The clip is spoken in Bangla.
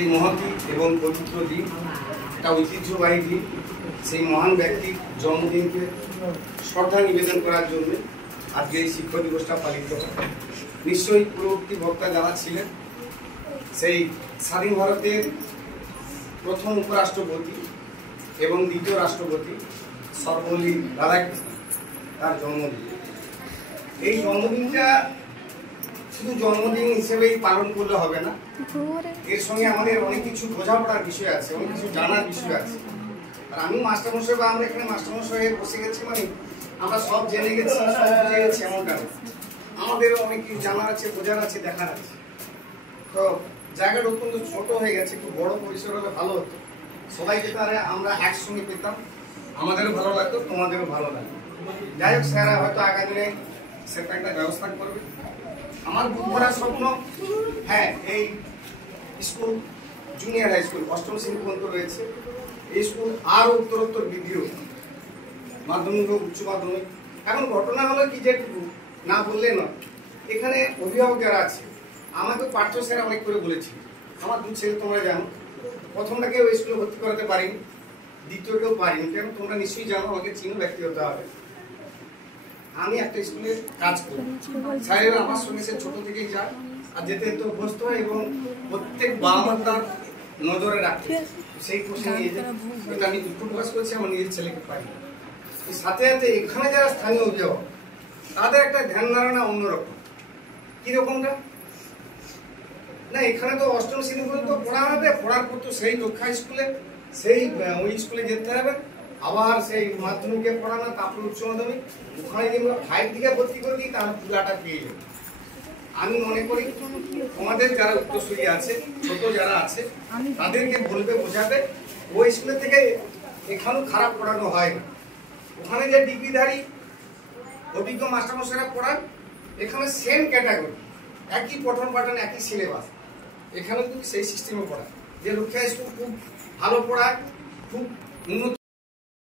এই মহতি এবং পবিত্র দিন, একটা ঐতিহ্যবাহী দিন, সেই মহান ব্যক্তির জন্মদিনকে শ্রদ্ধা নিবেদন করার জন্য আজকে এই শিক্ষক দিবসটা পালিত হয়। নিশ্চয়ই পূর্ববর্তী বক্তা যারা ছিলেন, সেই স্বাধীন ভারতের প্রথম উপরাষ্ট্রপতি এবং দ্বিতীয় রাষ্ট্রপতি সর্বপল্লী রাধাকৃষ্ণন তার জন্মদিন। এই জন্মদিনটা শুধু জন্মদিন হিসেবেই পালন করলে হবে না, এর সঙ্গে আমাদের অনেক কিছু বোঝাপড়ার বিষয় আছে, অনেক কিছু জানার বিষয় আছে। আর আমি মাস্টারমশাই বা আমরা এখানে মাস্টারমশাই হয়ে বসে গেছি মানে আমরা সব জেনে গেছি, সব বুঝে গেছি এমনটা না। আমাদেরও অনেক কিছু জানার আছে, বোঝার আছে, দেখার আছে। তো জায়গাটা অত্যন্ত ছোট হয়ে গেছে, একটু বড় পরিসর হলে ভালো হতো। সবাইকে তারা আমরা একসঙ্গে পেতাম, আমাদেরও ভালো লাগতো, তোমাদেরও ভালো লাগতো। যাই হোক, স্যারা হয়তো আগামী দিনে সেটা একটা ব্যবস্থা করবে। আমার বুক ভরা স্বপ্ন, হ্যাঁ, এই স্কুল জুনিয়র হাই স্কুল অষ্টম শ্রেণী পর্যন্ত রয়েছে, এই স্কুল আরও উত্তরোত্তর বৃদ্ধি হোক, মাধ্যমিক হোক, উচ্চ মাধ্যমিক। এখন ঘটনা হলো কি, যেটুকু না বললে নয়, এখানে অভিভাবক যারা আছে আমাকে পাঠ্য স্যার অনেক করে বলেছি, আমার দু ছেলে তোমরা জানো, প্রথমটাকে ওই স্কুলে ভর্তি করাতে পারিনি, দ্বিতীয় কেউ পারিনি। কেন তোমরা নিশ্চয়ই জানো, আমাকে চিনো ব্যক্তিগত হবে। আমি একটা স্কুলে কাজ করি, স্যারেরা আমার সঙ্গে সে ছোট থেকেই যায় আর যেতে তো অভ্যস্ত হয় এবং প্রত্যেক বাবা মা তার নজরে রাখে। সেই প্রশ্নে নিয়ে এটা আমি দুঃখ প্রকাশ করছি, আমার নিজের ছেলেকে পাই। সাথে সাথে এখানে যারা স্থানীয় অভিভাবক তাদের একটা ধ্যান ধারণা অন্যরকম। কিরকমটা না, এখানে তো অষ্টম শ্রেণী পর্যন্ত পড়া হবে, পড়ার পর তো সেই লক্ষ্য স্কুলে, সেই ওই স্কুলে যেতে হবে, আবার সেই মাধ্যমিকে পড়ানো, তারপর উচ্চ মাধ্যমিক, ওখানে যদি আমরা 5 দিকে ভর্তি করে দিই তাহলে পুরাটা পেয়ে যাবে। আমি মনে করি তোমাদের যারা উত্তরসূরি আছে, ছোট যারা আছে, তাদেরকে বলবে, বোঝাবে, ওই স্কুলে থেকে এখানেও খারাপ পড়ানো হয় না। ওখানে যে ডিগ্রিধারী অভিজ্ঞ মাস্টারমশাইরা পড়ান, এখানে সেম ক্যাটাগরি, একই পঠন পাঠন, একই সিলেবাস, এখানে কিন্তু সেই সিস্টেমে পড়ায়। যে লক্ষ্য স্কুল খুব ভালো পড়ায়, খুব উন্নত